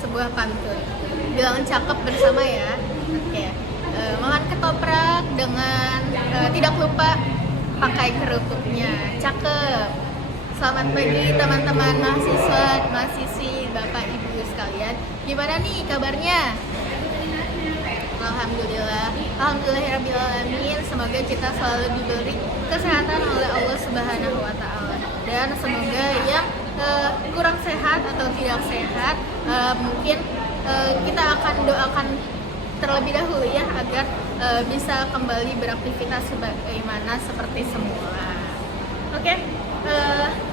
sebuah pantun. Bilang cakep bersama ya. Oke. Makan ketoprak dengan tidak lupa pakai kerupuknya. Cakep. Selamat pagi teman-teman mahasiswa, mahasiswi, Bapak Ibu sekalian. Gimana nih kabarnya? Alhamdulillahirrabbilalamin. Semoga kita selalu diberi kesehatan oleh Allah Subhanahu wa Ta'ala. Dan semoga yang kurang sehat atau tidak sehat, mungkin kita akan doakan terlebih dahulu ya, agar bisa kembali beraktivitas sebagaimana seperti semula. Oke,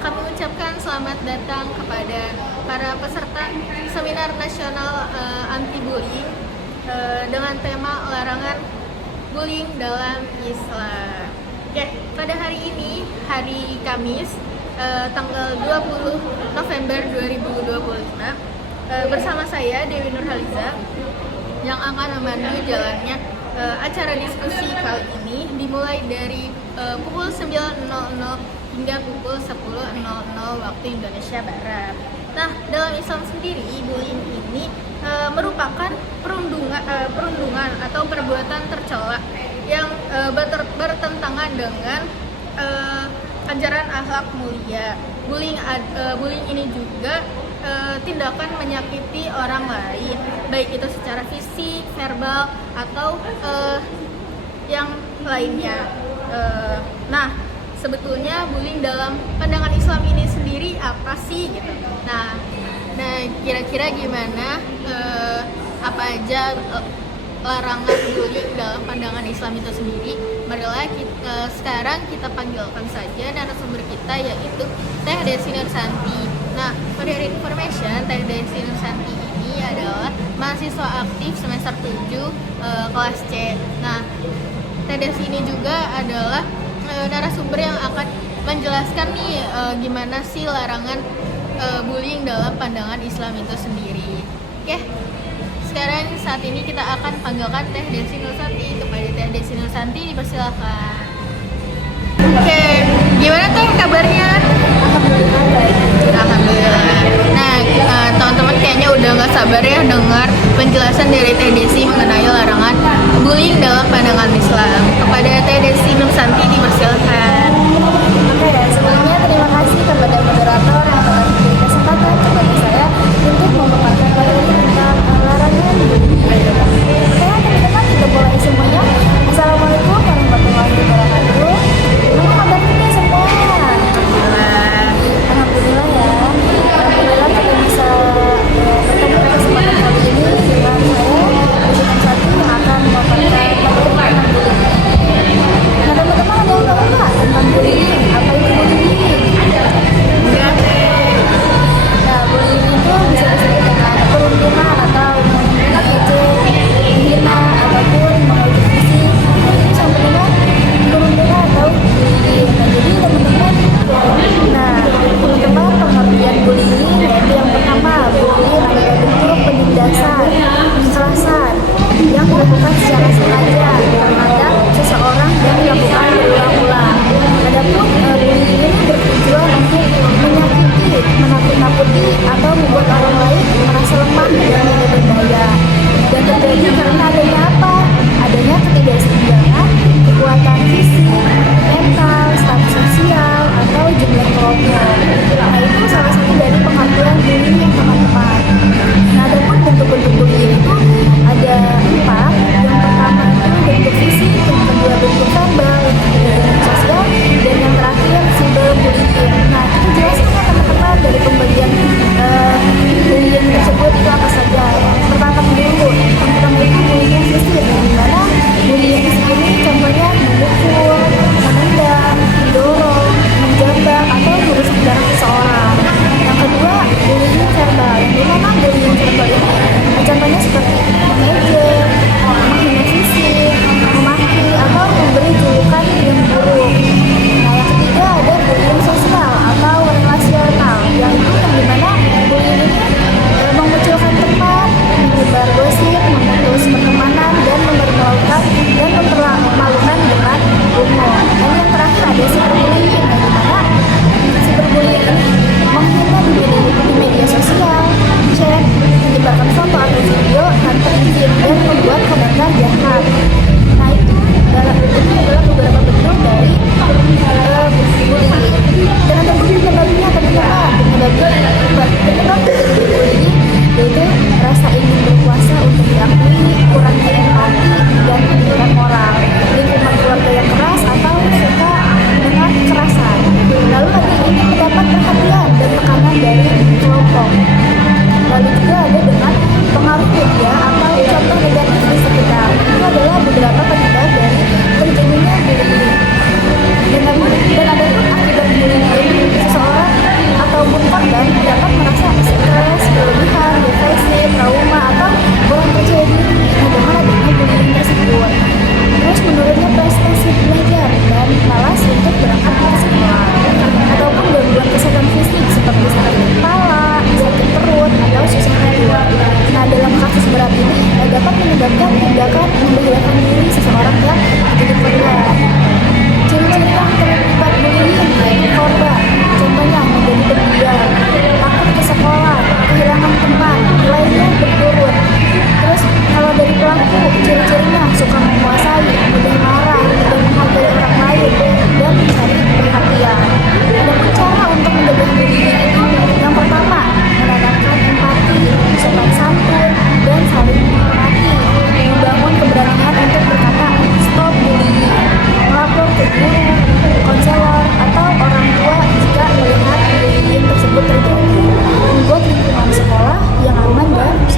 kami ucapkan selamat datang kepada para peserta seminar nasional anti bullying dengan tema larangan bullying dalam Islam. Oke, pada hari ini, hari Kamis, tanggal 20 November 2025, bersama saya Dewi Nurhaliza yang akan memandu jalannya acara diskusi kali ini, dimulai dari pukul 9.00 hingga pukul 10.00 waktu Indonesia Barat. Nah, dalam Islam sendiri, bullying ini merupakan perundungan atau perbuatan tercela yang bertentangan dengan ajaran akhlak mulia. Bullying ini juga tindakan menyakiti orang lain, baik itu secara fisik, verbal, atau yang lainnya. Nah, sebetulnya bullying dalam pandangan Islam ini sendiri apa sih gitu? Nah kira-kira gimana, apa aja larangan bullying dalam pandangan Islam itu sendiri? Marilah sekarang kita panggilkan saja narasumber kita, yaitu Teh Desi Nursanti. Nah, for your information, Teh Desi Nursanti ini adalah mahasiswa aktif semester 7 kelas C. Nah, Teh Desi ini juga adalah narasumber yang akan menjelaskan nih gimana sih larangan bullying dalam pandangan Islam itu sendiri. Oke, sekarang saat ini kita akan panggilkan Teh Desi Nursanti. Kepada Teh Desi Nursanti, dipersilakan. Oke, gimana Teh kabarnya? Alhamdulillah. Nah, teman-teman kayaknya udah nggak sabar ya dengar penjelasan dari Teh Desi mengenai larangan bullying dalam pandangan Islam. Kepada Teh Desi Nursanti, dipersilakan. Oke, sebelumnya terima kasih kepada moderator yang telah memberi kesempatan kepada saya untuk memaparkan materi tentang larangan bullying. Oke, teman-teman sudah mulai semuanya. Assalamualaikum warahmatullahi wabarakatuh. Gimana kabarnya semua? Alhamdulillah ya. Alhamdulillah kita bisa bertemu kesempatan kali ini dengan saya, Desi Nursanti, yang akan memaparkan materi tentang bullying. Nah, teman-teman ada yang tahu nggak tentang bullying? Apa itu bullying? Nah, bullying itu bisa disebut dengan perundungan atau mengejek, menghina, ataupun mengejek fisik. Itu sama dengan perundungan atau bullying. Nah, teman-teman, pengertian bullying yaitu yang pertama, bullying adalah bentuk penindasan, kekerasan yang dilakukan secara sengaja terhadap seseorang yang dilakukan berulang-ulang. Adapun bullying ini bertujuan untuk menyakiti, menakut-nakuti, atau membuat orang lain merasa lemah dan tidak berdaya. Dan terjadi karena adanya apa? Adanya ketidakseimbangan, kekuatan fisik, mental, status sosial, atau jumlah kelompok. Nah, itu salah satu dari pengertian bullying yang teman-teman. Nah, adapun bentuk-bentuk bullying itu ada 4. Yang pertama itu bentuk fisik, yang kedua bentuk verbal, yang ketiga bentuk sosial, dan yang terakhir cyberbullying. Nah, itu jelaskan ya teman-teman dari pembagian bullying tersebut itu apa saja. Pertama dulu, tentang itu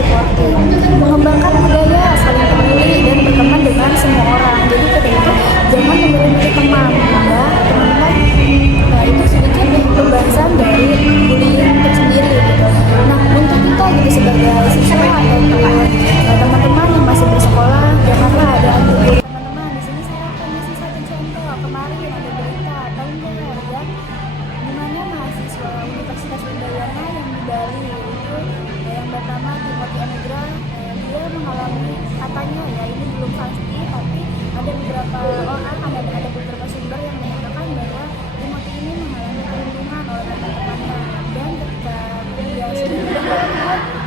supporting, mengembangkan budaya saling peduli dan berteman dengan semua orang. Jadi kita itu jangan memilih teman, ya teman-teman. Nah itu sedikit pembahasan dari bullying tersendiri gitu. Nah untuk kita gitu sebagai siswa ataupun teman-teman yang masih bersekolah, janganlah ada anti-bullying. Teman-teman, di sini saya akan kasih satu contoh. Kemarin ada berita, tahu nggak ya? Di mana mahasiswa Universitas Udayana yang di Bali itu yang pertama Timothy Anugrah, dia mengalami katanya ya ini belum pasti, tapi ada beberapa orang, ada beberapa sumber yang menyatakan bahwa Timothy ini mengalami perundungan oleh teman-temannya, dan ketika dia sudah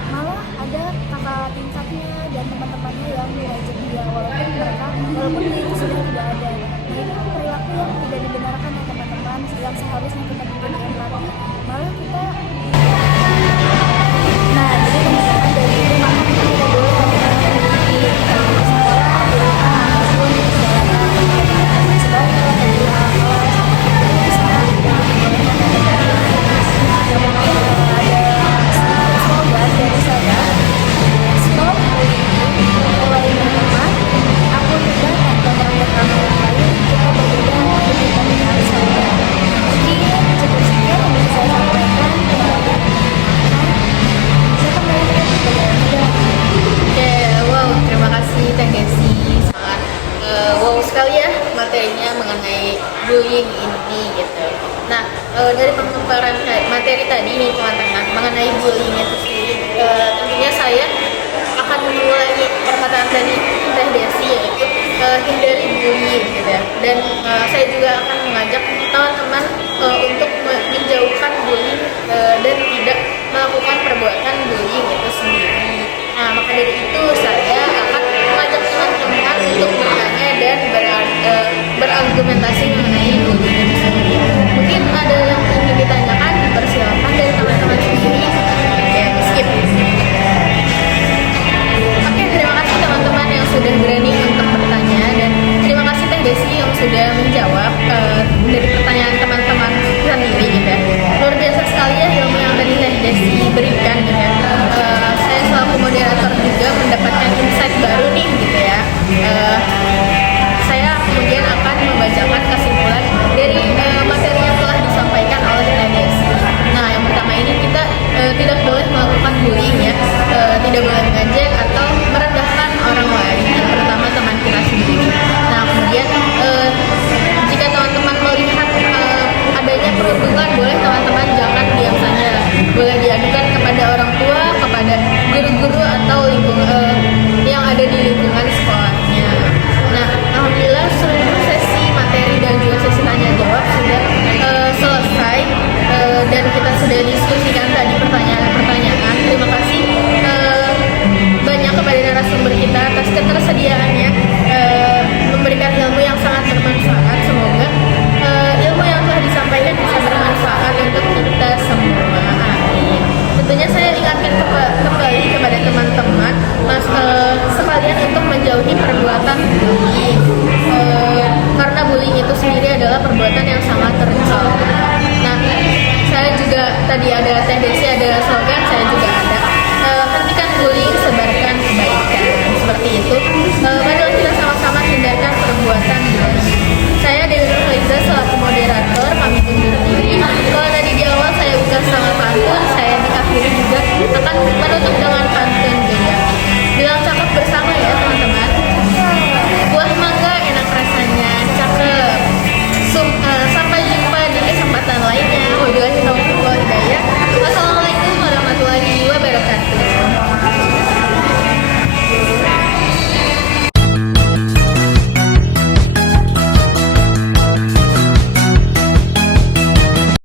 malah ada kakak tingkatnya dan teman-temannya yang mengajak dia walaupun dia itu sudah tidak ada. Nah itu perilaku yang tidak dibenarkan ya teman-teman, yang seharusnya kita berikan empati, malah kita nah jadi teman-teman dari itu maka kita tidak boleh memiliki sekolah di rumah ataupun di perjalanan sebaliknya di kelas itu bisa yang mungkin ada slogan dari saya, stop mulai teman, aku tidak akan merendahkan orang lain, kita berbeda tapi kita tidak sama. Mungkin cukup sekian yang bisa saya sampaikan. Oke, wow, terima kasih Teh Desi. Sangat wow sekali ya materinya mengenai bullying ini gitu. Nah, dari pemaparan materi tadi nih teman-teman mengenai bullying itu sendiri, tentunya saya akan mengulangi perkataan tadi Teh Desi, yaitu hindari bullying gitu ya. Dan saya juga akan mengajak teman-teman untuk menjauhkan bullying dan tidak melakukan perbuatan bullying itu sendiri. Nah, maka dari itu saya akan mengajak teman-teman untuk bertanya dan berargumentasi mengenai bullying itu sendiri. Mungkin ada yang ingin ditanyakan, dipersilakan dari teman-teman sendiri. Oke, skip. Oke, terima kasih teman-teman yang sudah berani untuk bertanya, dan terima kasih Teh Desi yang sudah menjawab dari pertanyaan teman-teman sendiri gitu ya. Luar biasa sekali ya ilmu yang tadi Teh Desi berikan gitu ya. Saya selaku moderator juga mendapatkan insight baru nih gitu ya. Saya kemudian akan membacakan kesimpulan dari materi yang telah disampaikan oleh Teh Desi. Nah, yang pertama ini kita tidak boleh melakukan bullying ya, tidak boleh mengejek atau merendahkan orang lain, terutama teman kita sendiri. Nah, kemudian jika teman-teman melihat adanya perundungan, boleh teman-teman jangan diam saja, boleh diadukan kepada orang tua, kepada guru-guru atau lingkungan yang ada di lingkungan sekolahnya. Nah, alhamdulillah seluruh sesi materi dan juga sesi tanya jawab sudah selesai, dan kita sudah diskusikan tadi pertanyaan-pertanyaan. Terima kasih banyak kepada narasumber kita atas ketersediaannya